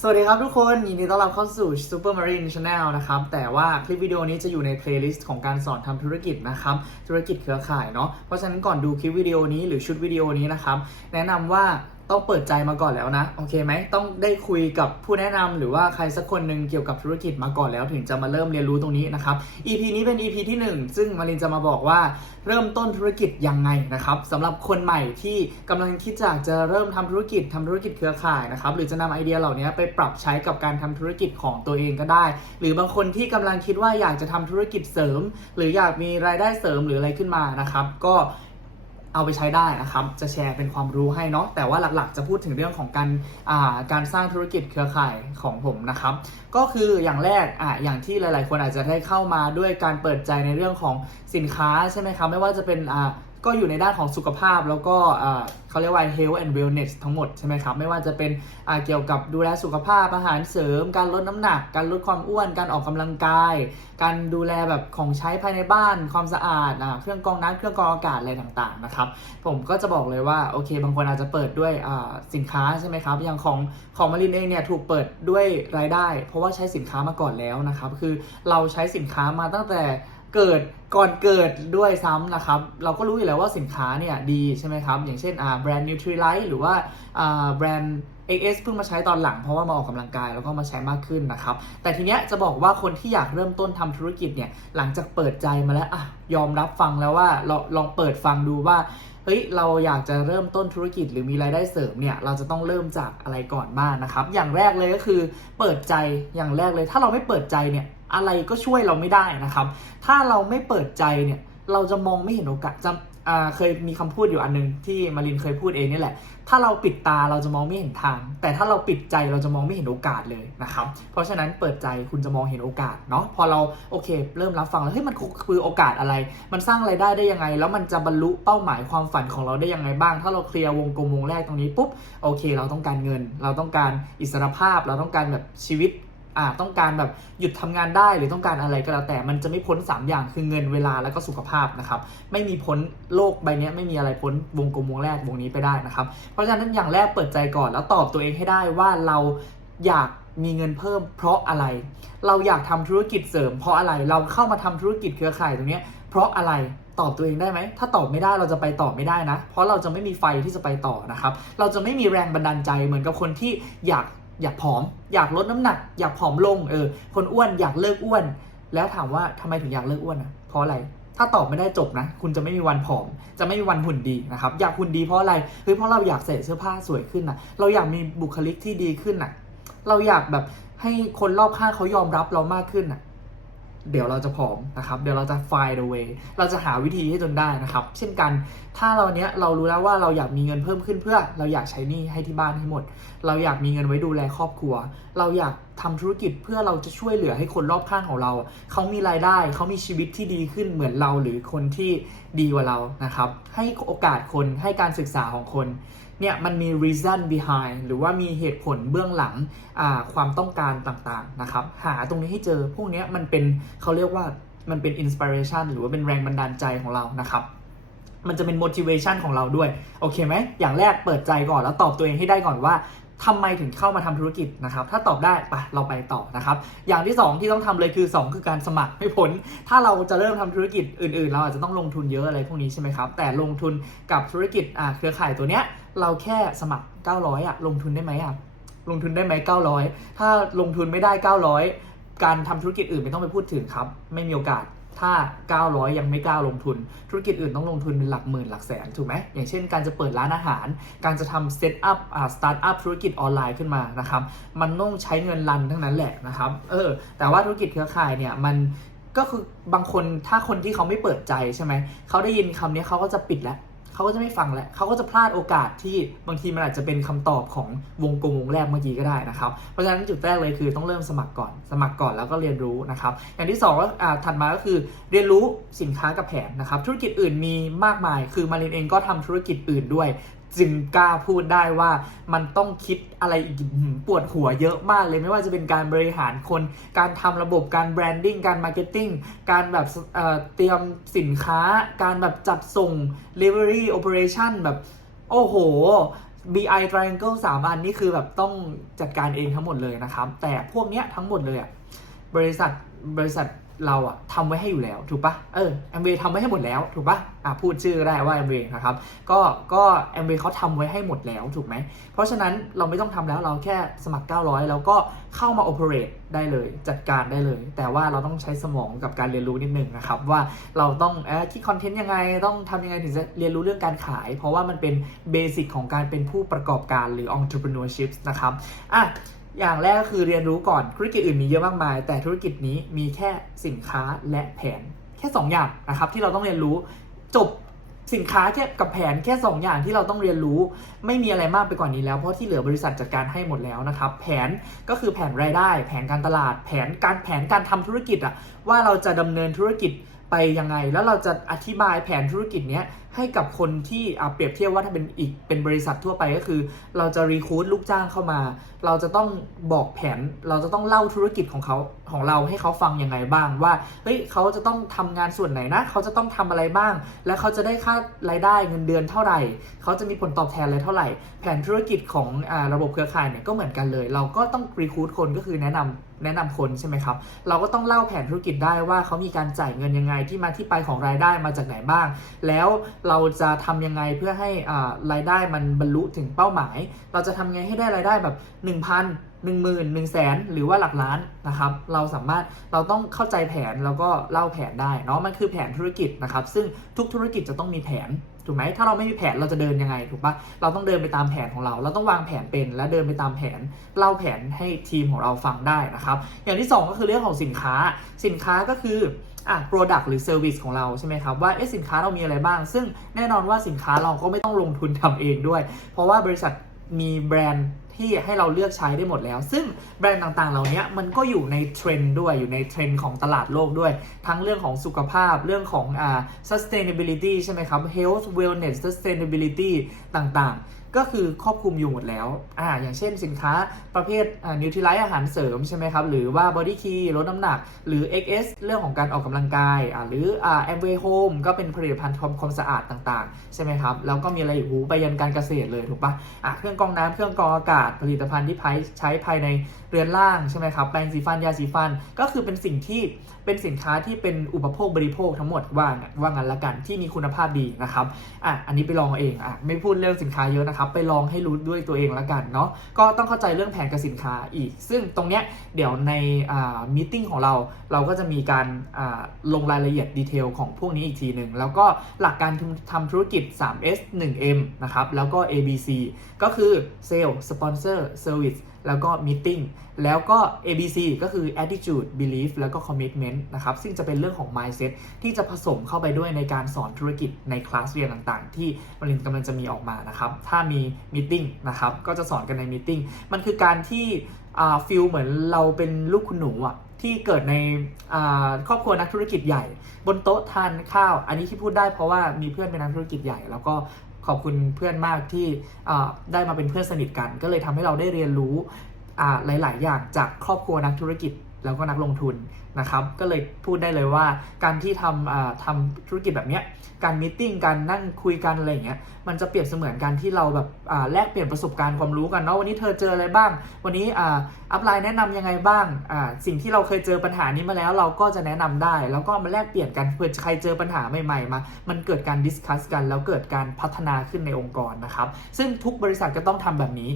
สวัสดีครับทุกคนยินดีต้อนรับเข้าสู่ Super Marine Channel นะครับ แต่ว่าคลิปวิดีโอนี้จะอยู่ในเพลย์ลิสต์ของการสอนทำธุรกิจนะครับ ธุรกิจเครือข่ายเนาะเพราะฉะนั้นก่อนดูคลิปวิดีโอนี้หรือชุดวิดีโอนี้นะครับ แนะนำว่า ต้องเปิดใจมาก่อนแล้วนะ โอเคไหมต้องได้คุยกับผู้แนะนำหรือว่าใครสักคนหนึ่งเกี่ยวกับธุรกิจมาก่อนแล้วถึงจะมาเริ่มเรียนรู้ตรงนี้นะครับ EP นี้เป็น EP ที่ 1 ซึ่งมารินจะมาบอกว่าเริ่มต้นธุรกิจยังไงนะครับสำหรับคนใหม่ที่กำลังคิดอยากจะเริ่มทำธุรกิจทำธุรกิจเครือข่ายนะครับหรือจะนำไอเดียเหล่านี้ไปปรับใช้กับการทำธุรกิจของตัวเองก็ได้ หรือบางคนที่กำลังคิดว่าอยากจะทำธุรกิจเสริม หรืออยากมีรายได้เสริมหรืออะไรขึ้นมานะครับก็ เอาไปใช้ได้นะครับ จะแชร์เป็นความรู้ให้เนาะ แต่ว่าหลักๆ จะพูดถึงเรื่องของการาการสร้างธุรกิจเครือข่ายของผมนะครับ ก็คืออย่างแรกอะอย่างที่หลายๆ คนอาจจะได้เข้ามาด้วยการเปิดใจในเรื่องของสินค้าใช่ไหมครับ ไม่ว่าจะเป็นอ่า ก็อยู่ในด้านของสุขภาพแล้วก็เขาเรียกว่า health and wellness ทั้งหมดใช่ไหมครับ ไม่ว่าจะเป็นเกี่ยวกับดูแลสุขภาพอาหารเสริม การลดน้ำหนัก การลดความอ้วน การออกกำลังกาย การดูแลแบบของใช้ภายในบ้าน ความสะอาดอเครื่องกรองน้ำเครื่องกรองอากาศอะไรต่างๆนะครับ ผมก็จะบอกเลยว่าโอเค บางคนอาจจะเปิดด้วยสินค้าใช่ไหมครับ อย่างของของมารินเองเนี่ยถูกเปิดด้วยรายได้ เพราะว่าใช้สินค้ามาก่อนแล้วนะครับ คือเราใช้สินค้ามาตั้งแต่ เกิดก่อนเกิดด้วยซ้ำนะครับ เราก็รู้อยู่แล้วว่าสินค้าเนี่ยดีใช่ไหมครับ อย่างเช่นแบรนด์ Nutrilite หรือว่าแบรนด์ AS เพิ่งมาใช้ตอนหลังเพราะว่ามาออกกำลังกายแล้วก็มาใช้มากขึ้นนะครับ แต่ทีเนี้ยจะบอกว่าคนที่อยากเริ่มต้นทำธุรกิจเนี่ยหลังจากเปิดใจมาแล้วอะยอมรับฟังแล้วว่าเราลองเปิดฟังดูว่า เฮ้ยเราอยากจะเริ่มต้นธุรกิจหรือมีรายได้เสริมเนี่ยเราจะต้องเริ่มจากอะไรก่อนบ้างนะครับ อย่างแรกเลยก็คือเปิดใจอย่างแรกเลย ถ้าเราไม่เปิดใจเนี่ยอะไรก็ช่วยเราไม่ได้นะครับ ถ้าเราไม่เปิดใจเนี่ยเราจะมองไม่เห็นโอกาสจะ เคยมีคำพูดอยู่อันนึงที่มารินเคยพูดเองนี่แหละ ถ้าเราปิดตาเราจะมองไม่เห็นทาง แต่ถ้าเราปิดใจเราจะมองไม่เห็นโอกาสเลยนะครับ เพราะฉะนั้นเปิดใจคุณจะมองเห็นโอกาสเนาะ พอเราโอเค เริ่มรับฟังแล้วเฮ้ยมันคือโอกาสอะไร มันสร้างไรายได้ได้ยังไง แล้วมันจะบรรลุเป้าหมายความฝันของเราได้ยังไงบ้าง ถ้าเราเคลียร์วงกลมวงแรกตรงนี้ปุ๊บ โอเค เราต้องการเงิน เราต้องการอิสรภาพ เราต้องการแบบชีวิต อ่าต้องการแบบหยุดทำงานได้หรือต้องการอะไรก็แล้วแต่มันจะไม่พ้น 3 อย่างคือเงินเวลาแล้วก็สุขภาพนะครับไม่มีพ้นโลกใบนี้ไม่มีอะไรพ้นวงกลมวงแรกวงนี้ไปได้นะครับเพราะฉะนั้นอย่างแรกเปิดใจก่อนแล้วตอบตัวเองให้ได้ว่าเราอยากมีเงินเพิ่มเพราะอะไร เราอยากทำธุรกิจเสริม เพราะอะไรเราเข้ามาทำธุรกิจเครือข่ายตรงนี้เพราะอะไรตอบตัวเองได้ไหม ถ้าตอบไม่ได้เราจะไปต่อไม่ได้นะ เพราะเราจะไม่มีไฟที่จะไปต่อนะครับ เราจะไม่มีแรงบันดาลใจเหมือนกับคนที่อยาก อยากผอม อยากลดน้ำหนัก อยากผอมลงเออคนอ้วนอยากเลิกอ้วน แล้วถามว่าทำไมถึงอยากเลิกอ้วนอะเพราะอะไรถ้าตอบไม่ได้จบนะ คุณจะไม่มีวันผอม จะไม่มีวันหุ่นดีนะครับ อยากหุ่นดีเพราะอะไรเฮ้ยเพราะเราอยากใส่เสื้อผ้าสวยขึ้นนะเราอยากมีบุคลิกที่ดีขึ้นน่ะเราอยากแบบให้คนรอบข้างเขายอมรับเรามากขึ้นน่ะ เดี๋ยวเราจะผอมนะครับ เดี๋ยวเราจะ find a way เราจะหาวิธีให้จนได้นะครับ เช่นกัน ถ้าเราเนี้ยเรารู้แล้วว่าเราอยากมีเงินเพิ่มขึ้นเพื่อเราอยากใช้หนี้ให้ที่บ้านให้หมด เราอยากมีเงินไว้ดูแลครอบครัว เราอยากทำธุรกิจเพื่อเราจะช่วยเหลือให้คนรอบข้างของเรา เขามีรายได้ เขามีชีวิตที่ดีขึ้นเหมือนเราหรือคนที่ดีกว่าเรานะครับ ให้โอกาสคนให้การศึกษาของคน เนี่ยมันมี reason behind หรือว่ามีเหตุผลเบื้องหลังความต้องการต่างๆนะครับ หาตรงนี้ให้เจอพวกนี้มันเป็นเขาเรียกว่ามันเป็น inspiration หรือว่าเป็นแรงบันดาลใจของเรานะครับมันจะเป็น motivation ของเราด้วย โอเคไหม อย่างแรกเปิดใจก่อนแล้วตอบตัวเองให้ได้ก่อนว่า ทำไมถึงเข้ามาทำธุรกิจนะครับ ถ้าตอบได้ไปเราไปต่อนะครับ อย่างที่ 2 ที่ต้องทำเลยคือ 2 คือการสมัครไม่พ้นถ้าเราจะเริ่มทำธุรกิจอื่นๆ เราอาจจะต้องลงทุนเยอะอะไรพวกนี้ใช่ไหมครับ แต่ลงทุนกับธุรกิจอ่าเครือข่ายตัวเนี้ย เราแค่สมัคร 900อะลงทุนได้ไหมอะลงทุนได้ไหม900 ถ้าลงทุนไม่ได้ 900 การทำธุรกิจอื่นไม่ต้องไปพูดถึงครับ ไม่มีโอกาส ถ้า 900 ยังไม่กล้าลงทุน ธุรกิจอื่นต้องลงทุนเป็นหลักหมื่นหลักแสนถูกไหมอย่างเช่นการจะเปิดร้านอาหาร การจะทำเซตอัพอ่าสตาร์ทอัพธุรกิจออนไลน์ขึ้นมานะครับมันต้องใช้เงินรันทั้งนั้นแหละนะครับเออแต่ว่าธุรกิจเครือข่ายเนี่ยมันก็คือบางคนถ้าคนที่เขาไม่เปิดใจใช่ไหมเขาได้ยินคำนี้เขาก็จะปิดแล้ว เขาก็จะไม่ฟังแล้วเขาก็จะพลาดโอกาสที่บางทีมันอาจจะเป็นคำตอบของวงกลมวงแรกเมื่อกี้ก็ได้นะครับ เพราะฉะนั้นจุดแรกเลยคือต้องเริ่มสมัครก่อน สมัครก่อนแล้วก็เรียนรู้นะครับ อย่างที่สองก็อ่าถัดมาก็คือเรียนรู้สินค้ากับแผนนะครับ ธุรกิจอื่นมีมากมาย คือมารินเองก็ทำธุรกิจอื่นด้วย จึงกล้าพูดได้ว่ามันต้องคิดอะไรอีกปวดหัวเยอะมากเลยไม่ว่าจะเป็นการบริหารคน การทำระบบการแบรนดิ้งการมาร์เก็ตติ้งการแบบเเตรียมสินค้า การแบบจัดส่ง delivery operation แบบ โอ้โห BI Triangle 3 อันนี่คือแบบต้องจัดการเองทั้งหมดเลยนะครับ แต่พวกเนี้ยทั้งหมดเลยอะบริษัทบริษัท เราอะทำไว้ให้อยู่แล้วถูกปะเออแอมเวย์ทำไว้ให้หมดแล้วถูกปะอะพูดชื่อก็ได้ว่าแอมเวย์นะครับก็ก็แอมเวย์เขาทำไว้ให้หมดแล้วถูกไหมเพราะฉะนั้นเราไม่ต้องทำแล้วเราแค่สมัคร 900 แล้วก็เข้ามา operate ได้เลยจัดการได้เลย แต่ว่าเราต้องใช้สมองกับการเรียนรู้นิดนึงนะครับว่าเราต้องเออคิดคอนเทนต์ยังไงต้องทำยังไงถึงจะเรียนรู้เรื่องการขาย เพราะว่ามันเป็นเบสิกของการเป็นผู้ประกอบการหรือ entrepreneurship นะครับอะ อย่างแรกก็คือเรียนรู้ก่อนธุรกิจอื่นมีเยอะมากมาย แต่ธุรกิจนี้มีแค่สินค้าและแผนแค่ 2 อย่างนะครับที่เราต้องเรียนรู้จบสินค้าแค่กับแผนแค่ 2 อย่างที่เราต้องเรียนรู้ ไม่มีอะไรมากไปกว่านี้แล้วเพราะที่เหลือบริษัทจัดการให้หมดแล้วนะครับ แผนก็คือแผนรายได้ แผนการตลาด แผนการแผนการทำธุรกิจอะว่าเราจะดำเนินธุรกิจไปยังไง แล้วเราจะอธิบายแผนธุรกิจเนี้ย ให้กับคนที่เปรียบเทียบว่าถ้าเป็นอีกเป็นบริษัททั่วไปก็คือ เราจะรีคูดลูกจ้างเข้ามา เราจะต้องบอกแผน เราจะต้องเล่าธุรกิจของเขาของเราให้เขาฟังยังไงบ้างว่าเฮ้ยเขาจะต้องทำงานส่วนไหนนะ เขาจะต้องทำอะไรบ้าง และเขาจะได้ค่ารายได้เงินเดือนเท่าไหร่ เขาจะมีผลตอบแทนอะไรเท่าไหร่ แผนธุรกิจของอระบบเครือข่ายเนี่ยก็เหมือนกันเลย เราก็ต้องรีคูดคนก็คือแนะนำแนะนำคนใช่ไหมครับ เราก็ต้องเล่าแผนธุรกิจได้ว่าเขามีการจ่ายเงินยังไงที่มาที่ไปของรายได้มาจากไหนบ้าง แล้วเราจะทำยังไงเพื่อให้อ่ารายได้มันบรรลุถึงเป้าหมาย เราจะทำยังไงให้ได้รายได้แบบ 1,000 1 0 0 0 0 1 0 0 0 0แสนหรือว่าหลักล้านนะครับ เราสามารถเราต้องเข้าใจแผนแล้วก็เล่าแผนได้เนาะมันคือแผนธุรกิจนะครับ ซึ่งทุกธุรกิจจะต้องมีแผน ถูกไหมถ้าเราไม่มีแผนเราจะเดินยังไงถูกปะเราต้องเดินไปตามแผนของเรา เราต้องวางแผนเป็นและเดินไปตามแผนเล่าแผนให้ทีมของเราฟังได้นะครับ อย่างที่สองก็คือเรื่องของสินค้าสินค้าก็คืออะ product หรือ service ของเราใช่ไหมครับ ว่าเอ๊ะสินค้าเรามีอะไรบ้าง ซึ่งแน่นอนว่าสินค้าเราก็ไม่ต้องลงทุนทำเองด้วย เพราะว่าบริษัทมีแบรนด์ ที่ให้เราเลือกใช้ได้หมดแล้ว ซึ่งแบรนด์ต่างๆ เหล่านี้มันก็อยู่ในเทรนด์ด้วยอยู่ในเทรนด์ของตลาดโลกด้วย ทั้งเรื่องของสุขภาพเรื่องของอ่า sustainability ใช่ไหมครับ health wellness sustainability ต่างๆ ก็คือครอบคลุมอยู่หมดแล้วอ่าอย่างเช่นสินค้าประเภทอ่านิวทริไลท์อาหารเสริมใช่ไหมครับ หรือว่าบอดี้คีลดน้ำหนัก หรือ XS เรื่องของการออกกำลังกายอ่าหรืออ่า Amway Home ก็เป็นผลิตภัณฑ์ทำความสะอาดต่างๆ ใช่ไหมครับ แล้วก็มีอะไรอีกหูไปยันการเกษตรเลยถูกปะอะเครื่องกรองน้ำเครื่องกรองอากาศผลิตภัณฑ์ที่ใช้ภายในเรือนร่างใช่ไหมครับแปรงสีฟันยาสีฟัน ก็คือเป็นสิ่งที่เป็นสินค้าที่เป็นอุปโภคบริโภคทั้งหมดว่างว่างั้นละกันที่มีคุณภาพดีนะครับอะอันนี้ไปลองเองอะไม่พูดเรื่องสินค้าเยอะนะครับไปลองให้รู้ด้วยตัวเองละกันเนาะก็ต้องเข้าใจเรื่องแผนกับสินค้าอีก ซึ่งตรงเนี้ยเดี๋ยวในอ่ามีติ้งของเราเราก็จะมีการอ่าลงรายละเอียดดีเทลของพวกนี้อีกทีหนึ่งแล้วก็หลักการทำธุรกิจ 3S 1M นะครับแล้วก็ ABC ก็คือ Sale Sponsor Service แล้วก็ Meeting แล้วก็ ABC ก็คือ attitude belief แล้วก็ commitment นะครับ ซึ่งจะเป็นเรื่องของ mindset ที่จะผสมเข้าไปด้วยในการสอนธุรกิจในคลาสเรียนต่างๆ ที่มรินกำลังจะมีออกมานะครับ ถ้ามี meeting นะครับ ก็จะสอนกันใน meeting มันคือการที่ฟิลเหมือนเราเป็นลูกคุณหนูอะที่เกิดในครอบครัวนักธุรกิจใหญ่ บนโต๊ะทานข้าว อันนี้ที่พูดได้เพราะว่ามีเพื่อนเป็นนักธุรกิจใหญ่ แล้วก็ ขอบคุณเพื่อนมากที่ได้มาเป็นเพื่อนสนิทกัน ก็เลยทำให้เราได้เรียนรู้หลาย ๆ อย่างจากครอบครัวนักธุรกิจ แล้วก็นักลงทุนนะครับ ก็เลยพูดได้เลยว่า การที่ทำทำธุรกิจแบบนี้การมีติ้งการนั่งคุยกันอะไรอย่างเงี้ยมันจะเปรียบเสมือนการที่เราแบบแลกเปลี่ยนประสบการณ์ความรู้กันเนาะวันนี้เธอเจออะไรบ้าง วันนี้อัพไลน์แนะนำยังไงบ้างสิ่งที่เราเคยเจอปัญหานี้มาแล้วเราก็จะแนะนำได้ แล้วก็มาแลกเปลี่ยนกันเผื่อใครเจอปัญหาใหม่ๆมามันเกิดการดิสคัสกัน แล้วเกิดการพัฒนาขึ้นในองค์กรนะครับซึ่งทุกบริษัทก็ต้องทำแบบนี้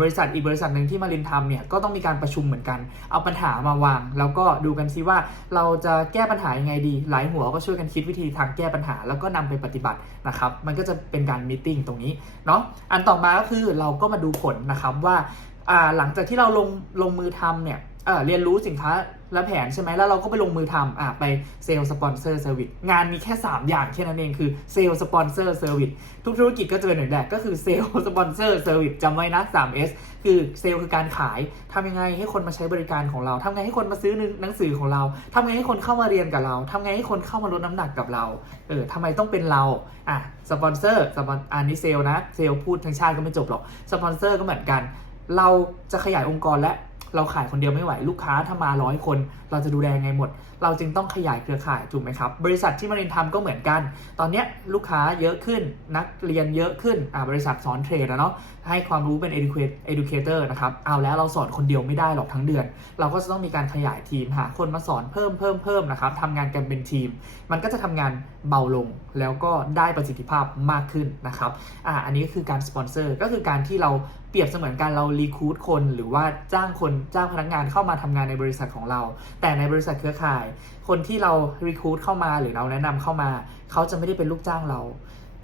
บริษัทอีกบริษัทหนึ่งที่มารินทำเนี่ยก็ต้องมีการประชุมเหมือนกันเอาปัญหามาวาง แล้วก็ดูกันซิว่าเราจะแก้ปัญหายังไงดี หลายหัวก็ช่วยกันคิดวิธีทางแก้ปัญหา แล้วก็นำไปปฏิบัตินะครับ มันก็จะเป็นการมีติ้งตรงนี้เนาะอันต่อมาก็คือเราก็มาดูผลนะครับว่าหลังจากที่เราลงลงมือทำเนี่ยเเรียนรู้สินค้า และแผนใช่ไหมแล้วเราก็ไปลงมือทำอะไปเซลล์สปอนเซอร์เซอร์วิสงานมีแค่ 3 อย่างแค่นั้นเองคือเซลล์สปอนเซอร์เซอร์วิสทุกธุรกิจก็จะเป็นหมือนแบบก็คือเซลล์สปอนเซอร์เซอร์วิสจำไว้นะ 3S คือเซลล์คือการขายทำยังไงให้คนมาใช้บริการของเราทำไงให้คนมาซื้อหนังสือของเราทำไงให้คนเข้ามาเรียนกับเราทำไงให้คนเข้ามาลดน้ำหนักกับเราเออทำไมต้องเป็นเราอะสปอนเซอร์สปอนอันนี้เซลล์นะเซลล์พูดทั้งชาติก็ไม่จบหรอกสปอนเซอร์ก็เหมือนกัน เราจะขยายองค์กรและ เราขายคนเดียวไม่ไหวลูกค้าถ้ามาร้อยคน เราจะดูแลไงหมด เราจึงต้องขยายเครือข่ายถูกไหมครับ บริษัทที่มารินทำก็เหมือนกัน ตอนนี้ลูกค้าเยอะขึ้นนักเรียนเยอะขึ้นอ่าบริษัทสอนเทรดอะเนาะให้ความรู้เป็น educator นะครับเอาแล้วเราสอนคนเดียวไม่ได้หรอกทั้งเดือน เราก็จะต้องมีการขยายทีมหาคนมาสอนเพิ่มเพิ่มเพิ่มนะครับทำงานกันเป็นทีม มันก็จะทำงานเบาลงแล้วก็ได้ประสิทธิภาพมากขึ้นนะครับอ่าอันนี้ก็คือการสปอนเซอร์ก็คือการที่เราเปรียบเสมือนการเรารีคูดคน หรือว่าจ้างคนจ้างพนักงานเข้ามาทำงานในบริษัทของเราแต่ในบริษัทเครือข่าย คนที่เรารีคูดเข้ามาหรือเราแนะนำเข้ามา เขาจะไม่ได้เป็นลูกจ้างเรา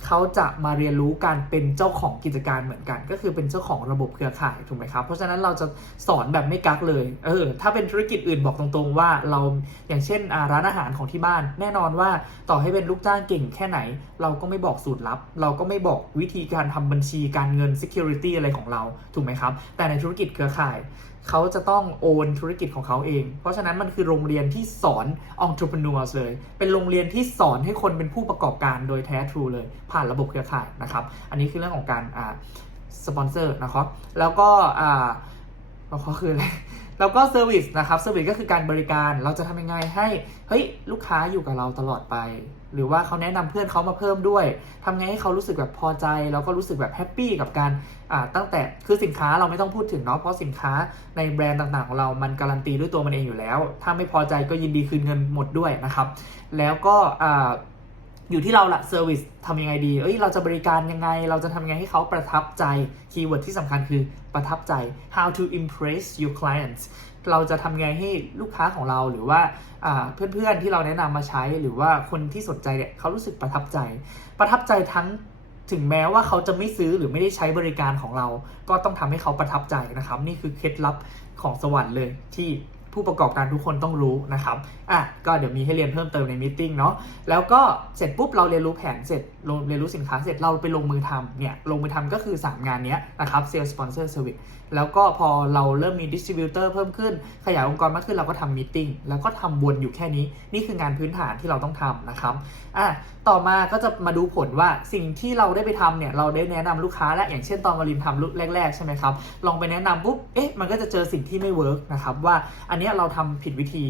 เขาจะมาเรียนรู้การเป็นเจ้าของกิจการเหมือนกัน ก็คือเป็นเจ้าของระบบเครือข่ายถูกไหมครับ เพราะฉะนั้นเราจะสอนแบบไม่กักเลยเออถ้าเป็นธุรกิจอื่นบอกตรงๆ ว่าเราอย่างเช่นร้านอาหารของที่บ้าน แน่นอนว่าต่อให้เป็นลูกจ้างเก่งแค่ไหน เราก็ไม่บอกสูตรลับ เราก็ไม่บอกวิธีการทำบัญชีการเงิน security อะไรของเราถูกไหมครับ แต่ในธุรกิจเครือข่ายเขาจะต้องโอนธุรกิจของเขาเอง เพราะฉะนั้นมันคือโรงเรียนที่สอน entrepreneurs เลย เป็นโรงเรียนที่สอนให้คนเป็นผู้ประกอบการโดยแท้ทรูเลยผ่านระบบเครือข่ายนะครับ อันนี้คือเรื่องของการสปอนเซอร์นะครับ แล้วก็อ่าแล้วก็คืออะไรแล้วก็เซอร์วิสนะครับเซอร์วิสก็คือการบริการเราจะทำยังไงให้เฮ้ยลูกค้าอยู่กับเราตลอดไป หรือว่าเขาแนะนำเพื่อนเขามาเพิ่มด้วยทำไงให้เขารู้สึกแบบพอใจ แล้วก็รู้สึกแบบแฮปปี้กับการอ่าตั้งแต่คือสินค้าเราไม่ต้องพูดถึงเนาะเพราะสินค้าในแบรนด์ต่างๆของเรามันการันตีด้วยตัวมันเองอยู่แล้ว ถ้าไม่พอใจก็ยินดีคืนเงินหมดด้วยนะครับ แล้วก็อ่า อยู่ที่เราละเซอร์วิสทำยังไงดี เอ้ย เราจะบริการยังไง เราจะทำยังไงให้เขาประทับใจ คีย์เวิร์ดที่สำคัญคือประทับใจ how to impress your clients เราจะทำยังไงให้ลูกค้าของเราหรือว่าเพื่อนๆที่เราแนะนำมาใช้ หรือว่าคนที่สนใจเนี่ยเขารู้สึกประทับใจ ประทับใจทั้งถึงแม้ว่าเขาจะไม่ซื้อหรือไม่ได้ใช้บริการของเรา ก็ต้องทำให้เขาประทับใจนะครับ นี่คือเคล็ดลับของสวรรค์เลยที่ ผู้ประกอบการทุกคนต้องรู้นะครับอะก็เดี๋ยวมีให้เรียนเพิ่มเติมในมิ팅เนาะแล้วก็เสร็จปุ๊บเราเรียนรู้แผนเสร็จเรียนรู้สินค้าเสร็จเราไปลงมือทำเนี่ยลงมือทำก็คือ 3 งานนี้นะครับ Sales Sponsor Service แล้วก็พอเราเริ่มมี Distributor เพิ่มขึ้นขยายองค์กรมากขึ้นเราก็ทำมิ팅แล้วก็ทำวนอยู่แค่นี้ นี่คืองานพื้นฐานที่เราต้องทำนะครับอะต่อมาก็จะมาดูผลว่าสิ่งที่เราได้ไปทำเนี่ยเราได้แนะนำลูกค้าและอย่างเช่นตอนมารินทำแรกๆใช่ไหมครับลองไปแนะนำปุ๊บเอ๊ะมันก็จะเจอสิ่งที่ไม่เวิร์กนะครับว่าอันเนี้เราทำผิดวิธี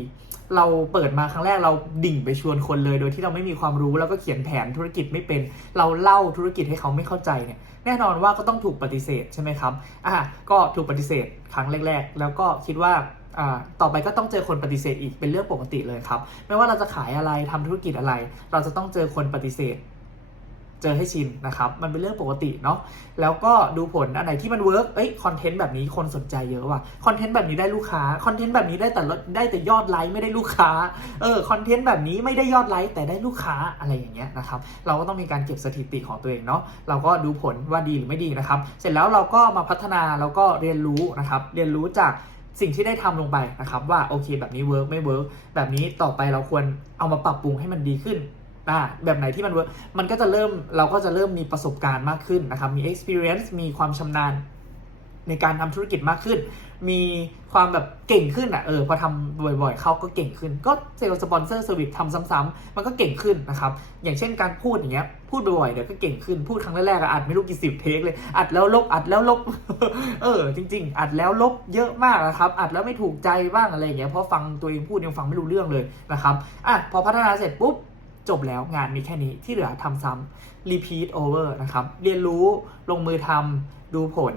เราเปิดมาครั้งแรกเราดิ่งไปชวนคนเลย โดยที่เราไม่มีความรู้แล้วก็เขียนแผนธุรกิจไม่เป็น เราเล่าธุรกิจให้เขาไม่เข้าใจเนี่ยแน่นอนว่าก็ต้องถูกปฏิเสธใช่ไหมครับอะก็ถูกปฏิเสธครั้งแรก ๆ แล้วก็คิดว่าอ่าต่อไปก็ต้องเจอคนปฏิเสธอีกเป็นเรื่องปกติเลยครับ ไม่ว่าเราจะขายอะไรทำธุรกิจอะไร เราจะต้องเจอคนปฏิเสธ เจอให้ชินนะครับ มันเป็นเรื่องปกติเนาะ แล้วก็ดูผลอันไหนที่มันเวิร์กเอ้ยคอนเทนต์แบบนี้คนสนใจเยอะว่ะ คอนเทนต์แบบนี้ได้ลูกค้า คอนเทนต์แบบนี้ได้แต่ได้แต่ยอดไลค์ไม่ได้ลูกค้า เออคอนเทนต์แบบนี้ไม่ได้ยอดไลค์แต่ได้ลูกค้าอะไรอย่างเงี้ยนะครับ เราก็ต้องมีการเก็บสถิติของตัวเองเนาะ เราก็ดูผลว่าดีหรือไม่ดีนะครับ เสร็จแล้วเราก็มาพัฒนาแล้วก็เรียนรู้นะครับ เรียนรู้จากสิ่งที่ได้ทำลงไปนะครับว่าโอเคแบบนี้เวิร์กไม่เวิร์กแบบนี้ต่อไปเราควรเอามาปรับปรุงให้มันดีขึ้น อ่าแบบไหนที่มันเวิร์กมันก็จะเริ่มเราก็จะเริ่มมีประสบการณ์มากขึ้นนะครับมี experience มีความชำนาญในการทำธุรกิจมากขึ้น มีความแบบเก่งขึ้นอะ เออ พอทำบ่อยๆ เขาก็เก่งขึ้น ก็เซลล์สปอนเซอร์เซอร์วิสทำซ้ำๆ มันก็เก่งขึ้นนะครับ อย่างเช่นการพูดอย่างเงี้ย พูดบ่อยๆ เดี๋ยวก็เก่งขึ้น พูดครั้งแรกๆอะอัดไม่รู้กี่สิบเทคเลย อัดแล้วลบ อัดแล้วลบ เออ จริง ๆ อัดแล้วลบเยอะมากนะครับ อัดแล้วไม่ถูกใจบ้างอะไรอย่างเงี้ย เพราะฟังตัวเองพูดยังฟังไม่รู้เรื่องเลยนะครับ อะ พอพัฒนาเสร็จปุ๊บ จบแล้วงานมีแค่นี้ที่เหลือทำซ้ำ repeat over นะครับ เรียนรู้ลงมือทำดูผล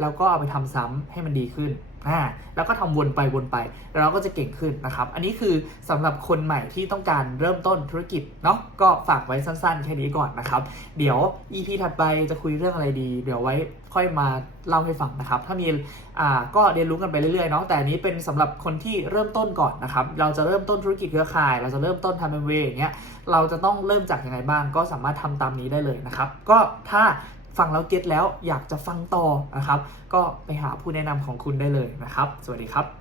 แล้วก็เอาไปทำซ้ำให้มันดีขึ้น อ่าแล้วก็ทำวนไปวนไป แล้วเราก็จะเก่งขึ้นนะครับ อันนี้คือสำหรับคนใหม่ที่ต้องการเริ่มต้นธุรกิจเนาะก็ฝากไว้สั้นๆ แค่นี้ก่อนนะครับ เดี๋ยว EP ถัดไปจะคุยเรื่องอะไรดี เดี๋ยวไว้ค่อยมาเล่าให้ฟังนะครับ ถ้ามีอ่าก็เรียนรู้กันไปเรื่อยๆเนาะแต่อันนี้เป็นสำหรับคนที่เริ่มต้นก่อนนะครับ เราจะเริ่มต้นธุรกิจเครือข่าย เราจะเริ่มต้นทำเป็นเวอย่างเงี้ยเราจะต้องเริ่มจากยังไงบ้าง ก็สามารถทำตามนี้ได้เลยนะครับ ก็ถ้า ฟังแล้วเก็ตแล้วอยากจะฟังต่อนะครับ ก็ไปหาผู้แนะนำของคุณได้เลยนะครับ สวัสดีครับ